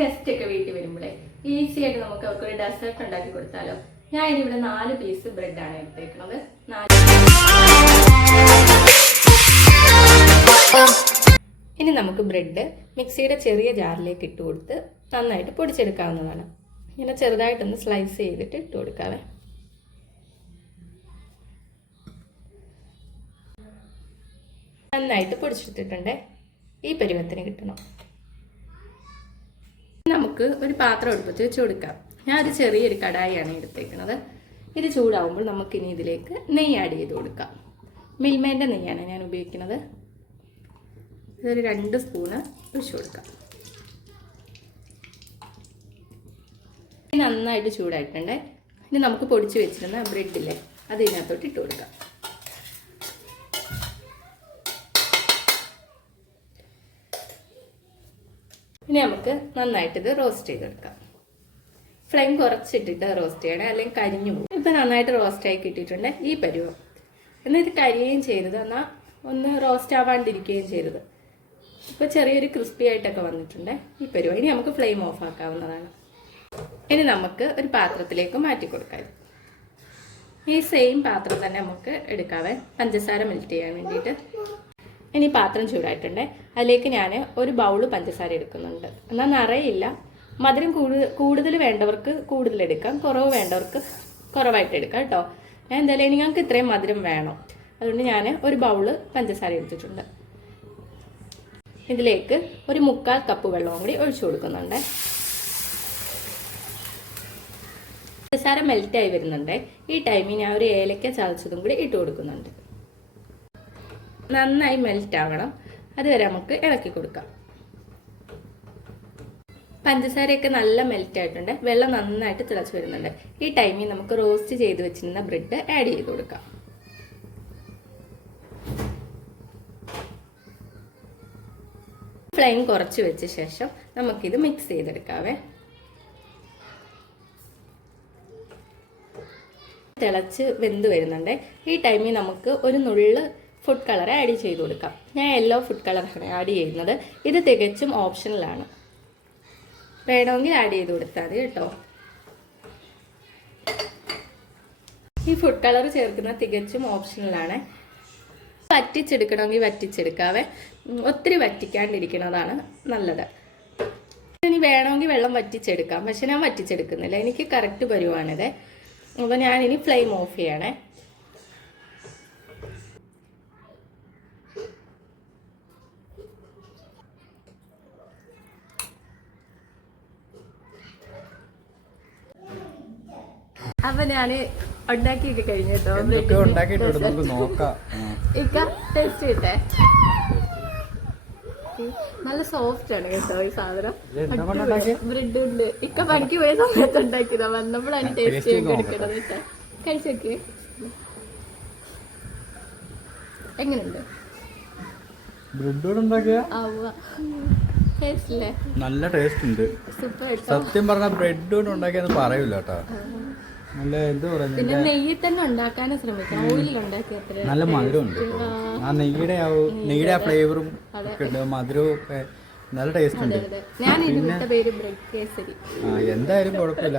Guest ഒക്കെ വീട്ടിൽ വരുമ്പോഴേ ഈസി ആയിട്ട് നമുക്ക് അവർക്കൊരു ഡെസേർട്ട് ഉണ്ടാക്കി കൊടുത്താലോ. ഞാൻ ഇവിടെ 4 പീസ് ബ്രെഡാണ് എടുത്തേക്കുന്നത്. ഇനി നമുക്ക് ബ്രെഡ് മിക്സിയുടെ ചെറിയ ജാറിലേക്ക് ഇട്ട് കൊടുത്ത് നന്നായിട്ട് പൊടിച്ചെടുക്കാവുന്നതാണ്. ഇങ്ങനെ ചെറുതായിട്ടൊന്ന് സ്ലൈസ് ചെയ്തിട്ട് ഇട്ട് കൊടുക്കാവേ. നന്നായിട്ട് പൊടിച്ചെടുത്തിട്ടുണ്ട്. ഈ പരുവത്തിന് കിട്ടണം. നമുക്ക് ഒരു പാത്രം അടുപ്പത്ത് വെച്ച് കൊടുക്കാം. ഞാൻ ഒരു ചെറിയൊരു കടായിയാണ് എടുത്തേക്കുന്നത്. ഇത് ചൂടാവുമ്പോൾ നമുക്കിനി ഇതിലേക്ക് നെയ്യ് ആഡ് ചെയ്ത് കൊടുക്കാം. മിൽമേൻ്റെ നെയ്യാണ് ഞാൻ ഉപയോഗിക്കുന്നത്. ഇതൊരു 2 സ്പൂണ് ഒഴിച്ചു കൊടുക്കാം. നന്നായിട്ട് ചൂടായിട്ടുണ്ട്. ഇനി നമുക്ക് പൊടിച്ച് വെച്ചിരുന്ന ബ്രെഡില്ലേ അത് ഇതിനകത്തോട്ട് ഇട്ട് കൊടുക്കാം. ഇനി നമുക്ക് നന്നായിട്ട് ഇത് റോസ്റ്റ് ചെയ്തെടുക്കാം. ഫ്ലെയിം കുറച്ചിട്ടിട്ട് റോസ്റ്റ് ചെയ്യണം, അല്ലെങ്കിൽ കരിഞ്ഞു പോകും. ഇപ്പം നന്നായിട്ട് റോസ്റ്റായി കിട്ടിയിട്ടുണ്ട്. ഈ പരുവം. എന്നാൽ ഇത് കരിയുകയും ചെയ്യരുത്, എന്നാൽ ഒന്ന് റോസ്റ്റ് ആവാണ്ടിരിക്കുകയും ചെയ്യരുത്. ഇപ്പോൾ ചെറിയൊരു ക്രിസ്പി ആയിട്ടൊക്കെ വന്നിട്ടുണ്ട്. ഈ പരുവം. ഇനി നമുക്ക് ഫ്ലെയിം ഓഫ് ആക്കാവുന്നതാണ്. ഇനി നമുക്ക് ഒരു പാത്രത്തിലേക്ക് മാറ്റി കൊടുക്കാം. ഈ സെയിം പാത്രം തന്നെ നമുക്ക് എടുക്കാവേ, പഞ്ചസാര മെൽറ്റ് ചെയ്യാൻ വേണ്ടിയിട്ട്. ഇനി പാത്രം ചൂടായിട്ടുണ്ട്. അതിലേക്ക് ഞാൻ ഒരു ബൗള് പഞ്ചസാര എടുക്കുന്നുണ്ട്. എന്നാൽ നിറയില്ല. മധുരം കൂടുതൽ വേണ്ടവർക്ക് കൂടുതൽ എടുക്കാം, കുറവ് വേണ്ടവർക്ക് കുറവായിട്ട് എടുക്കാം കേട്ടോ. ഞാൻ എന്തായാലും ഞങ്ങൾക്ക് ഇത്രയും മധുരം വേണം, അതുകൊണ്ട് ഞാൻ ഒരു ബൗള് പഞ്ചസാര എടുത്തിട്ടുണ്ട്. ഇതിലേക്ക് ഒരു 1/4 കപ്പ് വെള്ളവും കൂടി ഒഴിച്ചു കൊടുക്കുന്നുണ്ട്. പഞ്ചസാര മെൽറ്റായി വരുന്നുണ്ട്. ഈ ടൈമിൽ ഞാൻ ഒരു ഏലക്ക ചതച്ചതും കൂടി ഇട്ട് കൊടുക്കുന്നുണ്ട്. നന്നായി മെൽറ്റ് ആവണം, അതുവരെ നമുക്ക് ഇളക്കി കൊടുക്കാം. പഞ്ചസാരയൊക്കെ നല്ല മെൽറ്റ് ആയിട്ടുണ്ട്. വെള്ളം നന്നായിട്ട് തിളച്ച് വരുന്നുണ്ട്. ഈ ടൈമിൽ നമുക്ക് റോസ്റ്റ് ചെയ്ത് വെച്ചിരുന്ന ബ്രെഡ് ആഡ് ചെയ്ത് കൊടുക്കാം. ഫ്ലെയിം കുറച്ച് വെച്ച ശേഷം നമുക്കിത് മിക്സ് ചെയ്തെടുക്കാവേ. തിളച്ച് വെന്ത് വരുന്നുണ്ട്. ഈ ടൈമിൽ നമുക്ക് ഒരു നുള്ള് ഫുഡ് കളർ ആഡ് ചെയ്ത് കൊടുക്കാം. ഞാൻ യെല്ലോ ഫുഡ് കളറാണ് ആഡ് ചെയ്യുന്നത്. ഇത് തികച്ചും ഓപ്ഷണലാണ്, വേണമെങ്കിൽ ആഡ് ചെയ്ത് കൊടുത്താൽ മതി കേട്ടോ. ഈ ഫുഡ് കളർ ചേർക്കുന്നത് തികച്ചും ഓപ്ഷണലാണ്. വറ്റിച്ചെടുക്കണമെങ്കിൽ വറ്റിച്ചെടുക്കാവേ, ഒത്തിരി വറ്റിക്കാണ്ടിരിക്കുന്നതാണ് നല്ലത്. ഇനി വേണമെങ്കിൽ വെള്ളം വറ്റിച്ചെടുക്കാം, പക്ഷെ ഞാൻ വറ്റിച്ചെടുക്കുന്നില്ല. എനിക്ക് കറക്റ്റ് പരുവാണിത്. അപ്പോൾ ഞാനിനി ഫ്ലെയിം ഓഫ് ചെയ്യണേ. അപ്പൊ ഞാന് ഉണ്ടാക്കിയൊക്കെ കഴിഞ്ഞു കേട്ടോ. ടേസ്റ്റ് ചെയ്യട്ടെ. നല്ല സോഫ്റ്റ് ആണ് കേട്ടോ ഈ സാധനം. ബ്രെഡ് ഉണ്ട്. ഇക്ക പണിക്ക് പോയ സമയത്ത് ഉണ്ടാക്കിയതാ, വന്നപ്പോഴാണ് ടേസ്റ്റ് ചെയ്ത് എടുക്കണത് കേട്ടോ. കഴിച്ചോക്കെ എങ്ങനെയുണ്ട്? നല്ല ടേസ്റ്റ് ഉണ്ട്. സത്യം പറഞ്ഞ ബ്രെഡ് കൊണ്ട് ഉണ്ടാക്കിയെന്ന് പറയൂല കേട്ടോ. നല്ല എന്ത് പറയുന്നത്, നെയ്യിൽ തന്നെ ഉണ്ടാക്കാനും ശ്രമിക്കാം. ഓയിലിൽ ഉണ്ടാക്കി നല്ല മധുരമുണ്ട്. ആ നെയ്യുടെ ആ ഫ്ലേവറും ഒക്കെ ഉണ്ട്, മധുരവും ഒക്കെ നല്ല ടേസ്റ്റ് ഉണ്ട്. എന്തായാലും കുഴപ്പമില്ല.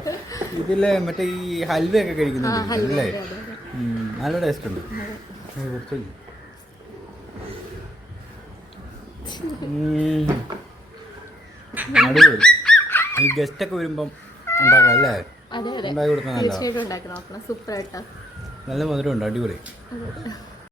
ഇതിലെ മറ്റേ ഈ ഹൽവയൊക്കെ കഴിക്കുന്നുണ്ട് അല്ലേ, നല്ല ടേസ്റ്റ് ഉണ്ട്. അടിപൊളി. ഈ ഗസ്റ്റ് ഒക്കെ വരുമ്പം ഉണ്ടാക്കാം അല്ലേ, ഉണ്ടാക്കി കൊടുക്കാൻ നല്ല മധുരം ഉണ്ട്. അടിപൊളി.